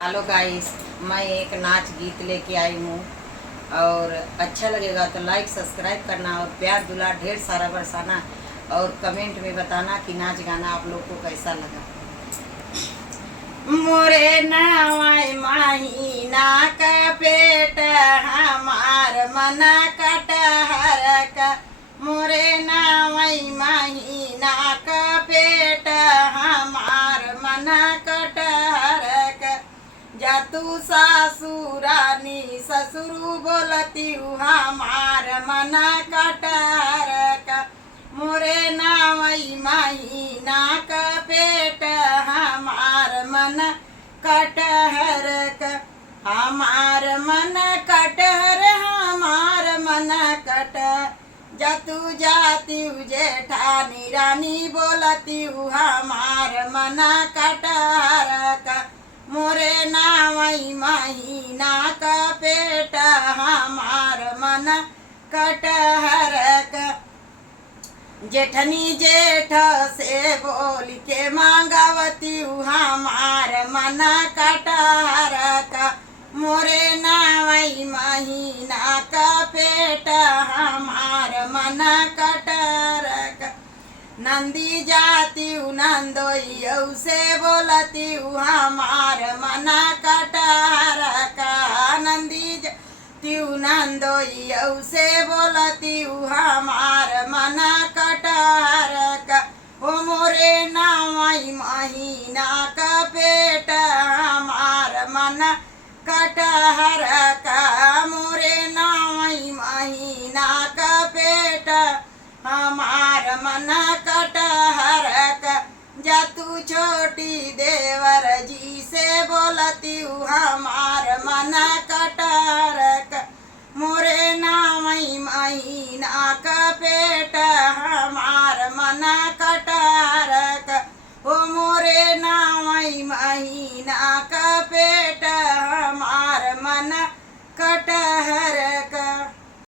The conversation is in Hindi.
हेलो गाइस, मैं एक नाच गीत लेके आई हूँ और अच्छा लगेगा तो लाइक सब्सक्राइब करना और प्यार दुलार ढेर सारा बरसाना और कमेंट में बताना कि नाच गाना आप लोग को कैसा लगा। मोरे नावाई महीना का पेट हमार मना कटहर का, मोरे नावाई महीना का पेट हमार मना कटहर का। जातू सासुरानी ससुरु बोलती हमार मना कटहर का, मोरे नावई महीना का पेट हमार मन कटहर का। हमार मन कटहर हमार मन कटहर, जतू जाती जेठानी रानी बोलती हमार मन कटहर का, मोरे नावई महीना का पेट हमार मन कटहर का। जेठनी जेठ से बोल के मांगवती हमार मन कटहर का, मोरे नावई महीना का पेट हमार मन कटहर का। नंदी जाती नंदोइयौ से बोलती हमार मन कटहर का, नंदी नंदोइयौ से बोलती हमार मन कटहर का। ओ मोरे नावई महीना का पेट हमार मन कटहर का, मोरे नावई महीना का पेट हमार मन कटहर का। जतू छोटी देवर जी से बोलती हमार मन कटहर का, मोरे नावई महीना का पेट हमार मन कटहर का। ओ मोरे नावई महीना का पेट हमार मन कटहर